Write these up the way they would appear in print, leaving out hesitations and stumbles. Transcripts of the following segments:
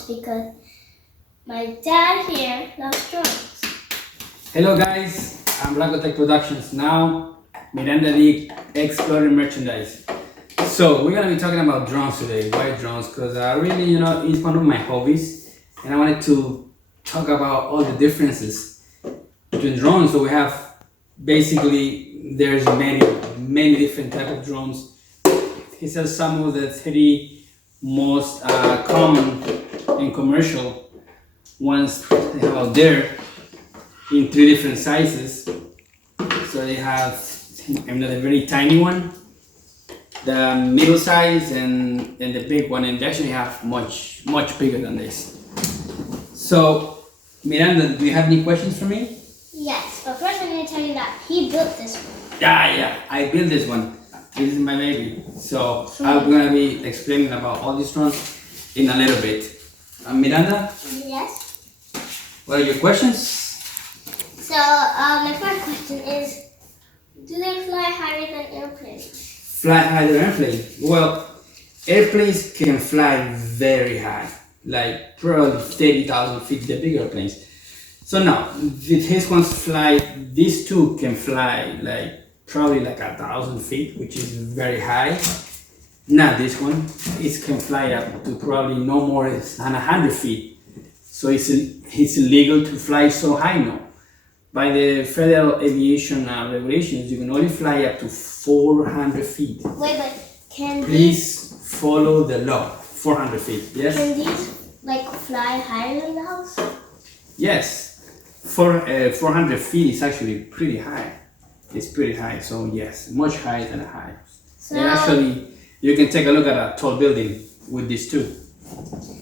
drones because my dad here loves drones. Hello guys, I'm Blanco Tech Productions. Now, Miranda the Exploring Merchandise. So we're gonna be talking about drones today. Why drones? Because really, it's one of my hobbies, and I wanted to talk about all the differences between drones. So we have basically there's many different type of drones. These are some of the three most common and commercial ones they have out there in three different sizes. So they have the very tiny one, the middle size, and the big one, and they actually have much bigger than this. So Miranda, do you have any questions for me? Yes, but first I'm going to tell you that he built this one. Yeah, I built this one. This is my baby. So I'm gonna be explaining about all these drones in a little bit. Miranda? Yes. What are your questions? So my first question is, do they fly higher than airplanes? Fly higher than airplane? Well, airplanes can fly very high, like probably 30,000 feet, the big airplanes. So now, these ones fly, these two can fly like probably like 1,000 feet, which is very high. Now this one, it can fly up to probably no more than 100 feet. So it's illegal to fly so high now. By the federal aviation regulations, you can only fly up to 400 feet. Wait, but can Please follow the law. 400 feet, yes? Can these like fly higher than the house? Yes. 400 feet is actually pretty high. It's pretty high, so yes, much higher than a house. So, and actually, you can take a look at a tall building with these two.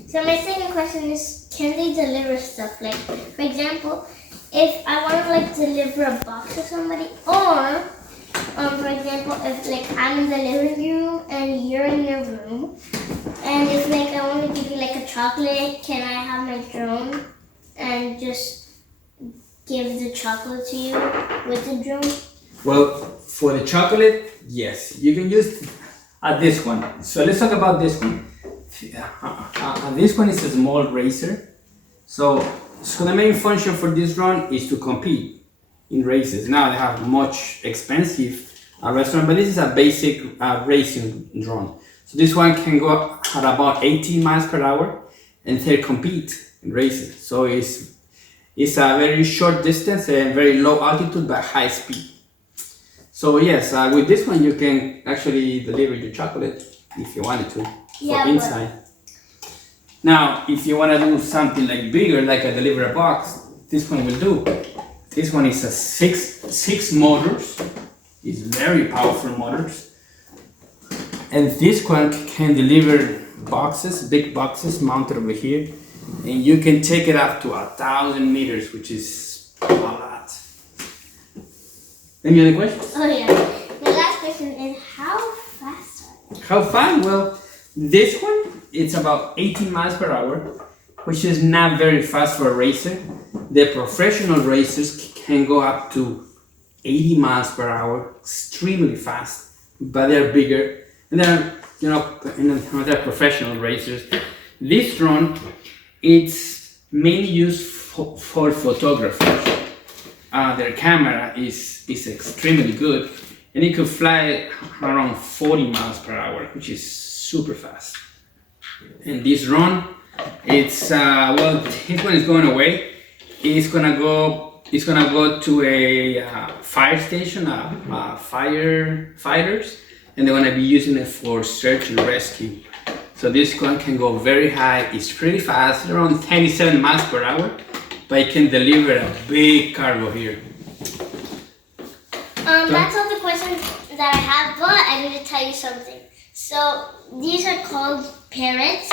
So my second question is, can they deliver stuff? Like, for example, if I want to like deliver a box to somebody, or for example, if like I'm in the living room and you're in your room, and if like I want to give you like a chocolate, can I have my drone and just give the chocolate to you with the drone? Well, for the chocolate, yes, you can use this one. So let's talk about this one. This one is a small racer. So the main function for this drone is to compete in races. Now they have much expensive restaurant, but this is a basic racing drone. So this one can go at about 18 miles per hour and they compete in races. So it's a very short distance and very low altitude but high speed. So yes, with this one you can actually deliver your chocolate if you wanted to for inside. Now, if you want to do something like bigger, like a deliver a box, this one will do. This one is a six motors. It's very powerful motors. And this one can deliver boxes, big boxes mounted over here. And you can take it up to 1,000 meters, which is a lot. Any other questions? Oh yeah. My last question is, how fast are they? How fast? Well, this one, it's about 18 miles per hour, which is not very fast for a racer. The professional racers can go up to 80 miles per hour, extremely fast, but they're bigger. And they're professional racers. This drone, it's mainly used for photographers. Their camera is extremely good, and it could fly around 40 miles per hour, which is super fast. And this drone, it's this one is going away. It's gonna go to a fire station, firefighters, and they're gonna be using it for search and rescue. So this one can go very high. It's pretty fast, around 27 miles per hour, but it can deliver a big cargo here. That's all the questions that I have, but I need to tell you something. So these are called parrots,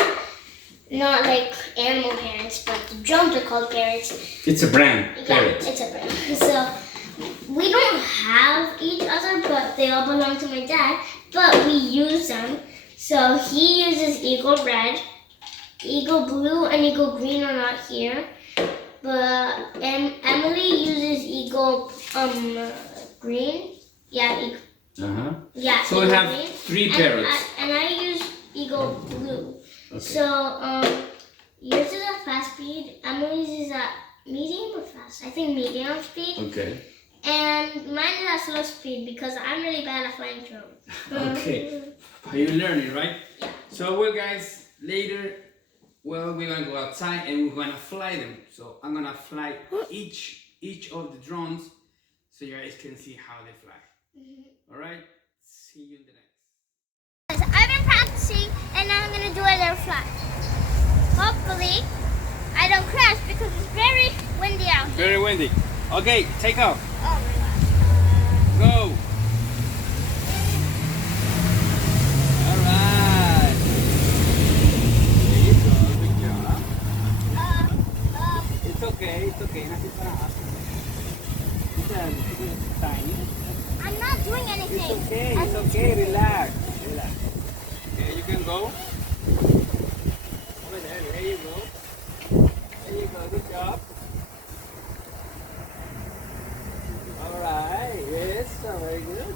not like animal parrots, but the drones are called parrots. It's a brand. Parrot. Yeah, it's a brand. So we don't have each other, but they all belong to my dad. But we use them. So he uses Eagle Red, Eagle Blue, and Eagle Green are not here. But Emily uses Eagle Green. Yeah, yeah. So we have three parrots. And I use Eagle Blue. Okay. So Yours is a fast speed. Emily's is a medium or fast? I think medium speed. Okay. And mine is a slow speed because I'm really bad at flying drones. Okay. You're learning, right? Yeah. So, well, guys, later, well, we're gonna go outside and we're gonna fly them. So I'm gonna fly each of the drones so you guys can see how they fly. All right. See you in the next. I've been practicing and now I'm gonna do a little fly. Hopefully, I don't crash because it's very windy out here. Very windy. Okay, take off. Oh my gosh. Go. All right. There you go. Good job. It's okay. It's okay. Nothing fast. It's tiny. I'm not doing anything. It's okay. It's okay. Relax. Relax. Okay, you can go. Over there. There you go. There you go. Good job. Alright, yes, very good.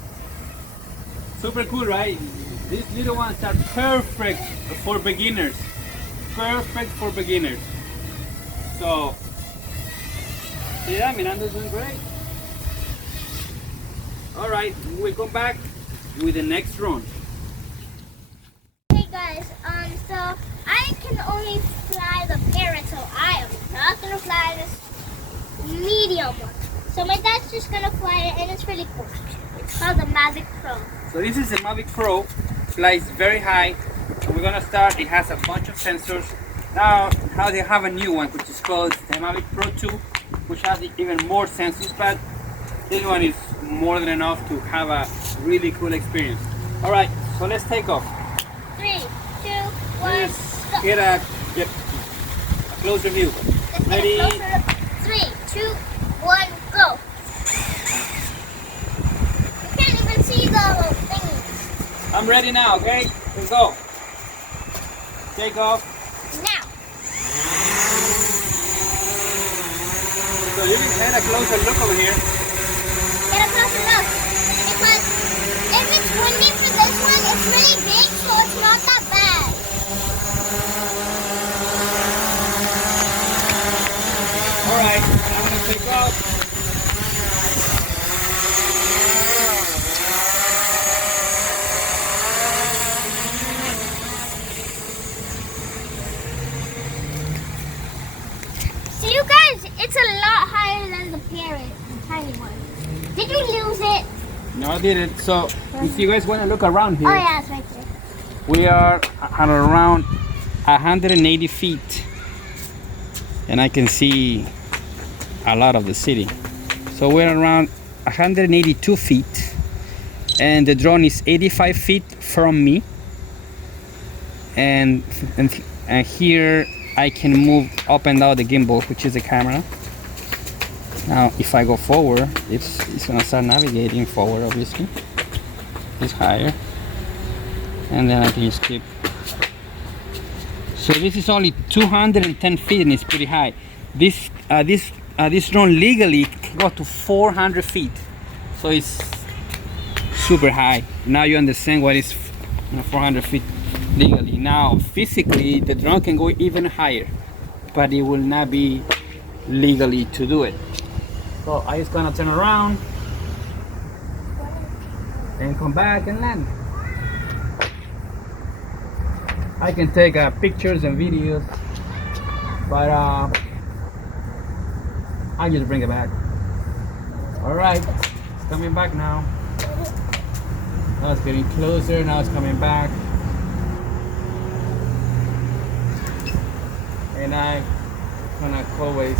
Super cool, right? These little ones are perfect for beginners. Perfect for beginners. So, yeah, Miranda's doing great. Alright, we'll come back with the next drone. Hey guys, so I can only fly the parrot, so I am not gonna fly this medium one. So my dad's just gonna fly it, and it's really cool. It's called the Mavic Pro. So this is the Mavic Pro, flies very high. And we're gonna start, it has a bunch of sensors. Now they have a new one, which is called the Mavic Pro 2, which has even more sensors, but this one is more than enough to have a really cool experience. All right, so let's take off. 3, 2, 1, Let's go. get a closer view. Let's Ready? get a closer look. 3, 2, 1, go. You can't even see the thingies. I'm ready now, okay? Let's go. Take off. Now. So you can get a closer look over here. Get a closer look. Because if it's windy for this one, it's really big, so it's not that bad. Alright, I'm gonna take off. So you guys, it's a lot higher than the parrot, the tiny one. Did you lose it? No, I didn't. So if you guys want to look around here, Oh yeah, it's right there. we are at around 180 feet. And I can see a lot of the city. So we're around 182 feet. And the drone is 85 feet from me. And here I can move up and down the gimbal, which is the camera. Now if I go forward, it's gonna start navigating forward, obviously. It's higher. And then I can just keep. So this is only 210 feet and it's pretty high. This drone legally can go to 400 feet. So it's super high. Now you understand what is 400 feet legally. Now physically the drone can go even higher, but it will not be legally to do it. So I just gonna turn around and come back and land. I can take pictures and videos, but I just bring it back. All right, it's coming back now. Now it's getting closer. Now it's coming back, and I'm gonna always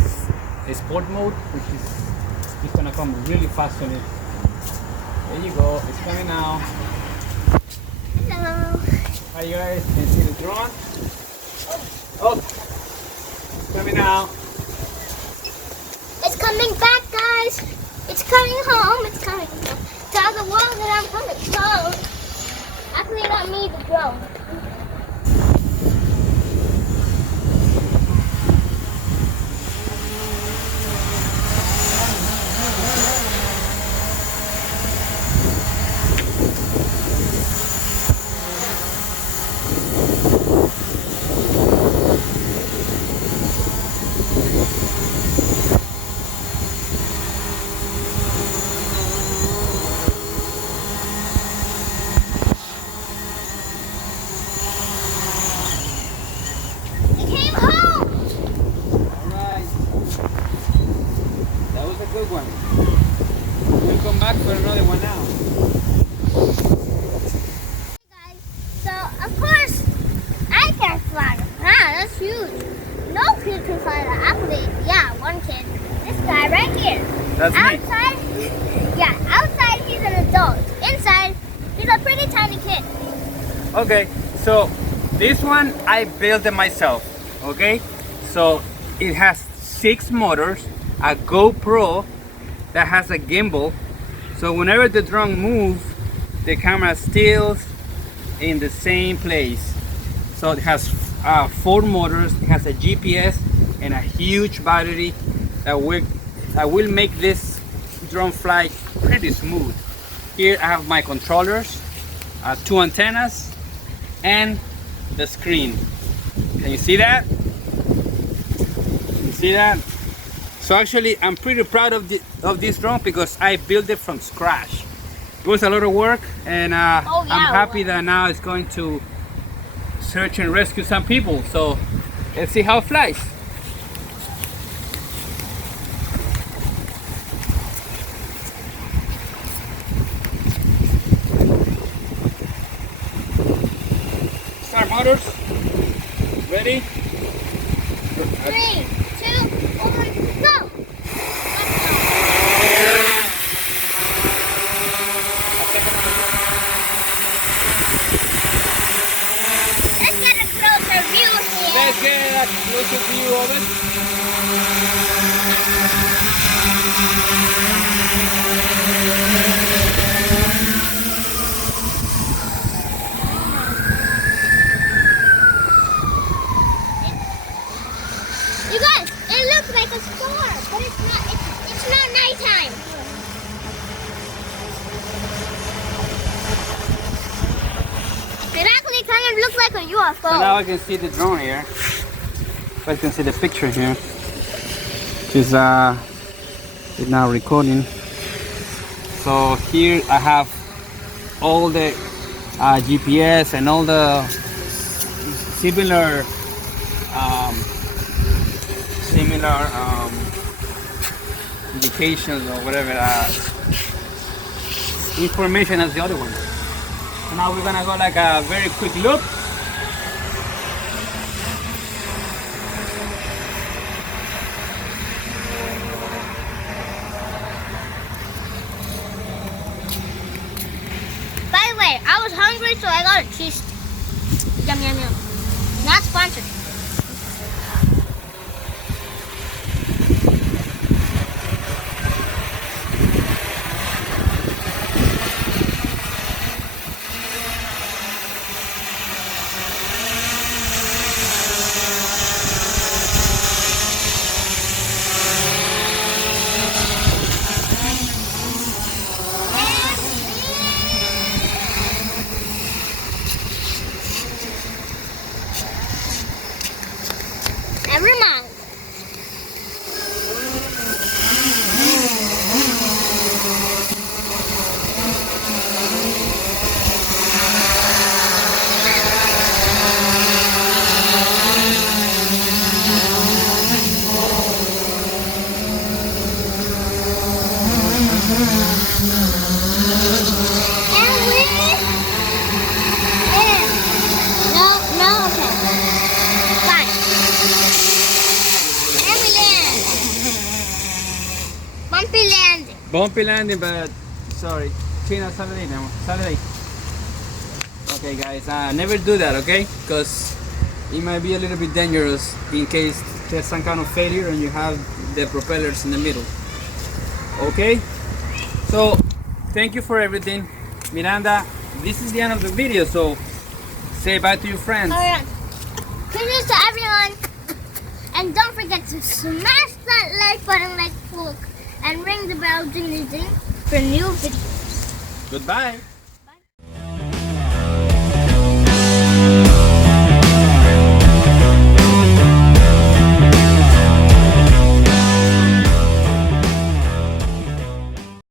sport mode, which is just gonna come really fast on it. There you go. It's coming now. Hello. Hi, you guys can see the drone. Oh, it's coming now. It's coming back, guys. It's coming home. It's coming home. Tell the world that I'm coming home. Actually, not me, the drone. back for another one now. Guys, so of course I can fly. Wow, that's huge. No kid can fly that. Actually, yeah, one kid. This guy right here. That's me. Outside, yeah, outside he's an adult. Inside, he's a pretty tiny kid. Okay, so this one I built it myself. Okay, so it has 6 motors, a GoPro that has a gimbal, so whenever the drone moves, the camera stills in the same place. So it has 4 motors, it has a GPS and a huge battery that will make this drone fly pretty smooth. Here I have my controllers, 2 antennas, and the screen. Can you see that? Can you see that? So actually I'm pretty proud of this drone because I built it from scratch. It was a lot of work, and I'm happy that now it's going to search and rescue some people. So let's see how it flies. Start motors. Ready? 3, 2, 1, go! Let's get a closer view here. Let's get a closer view of it. You guys, it looks like a star, but it's not. It's not nighttime. It actually kind of looks like a UFO. So now I can see the drone here. I can see the picture here. It's now recording. So here I have all the GPS and all the similar indications or whatever information as the other one. So now we're gonna go like a very quick loop. By the way, I was hungry, so I got a cheese. Yum yum yum. Not sponsored. Every month. Bumpy landing, but sorry. China, Saturday now. Saturday. Okay, guys, never do that, okay? Because it might be a little bit dangerous in case there's some kind of failure and you have the propellers in the middle. Okay? So, thank you for everything. Miranda, this is the end of the video, so say bye to your friends. Alright. Kudos to everyone. And don't forget to smash that like button like Fulk and ring the bell ding ding ding for new videos. Goodbye.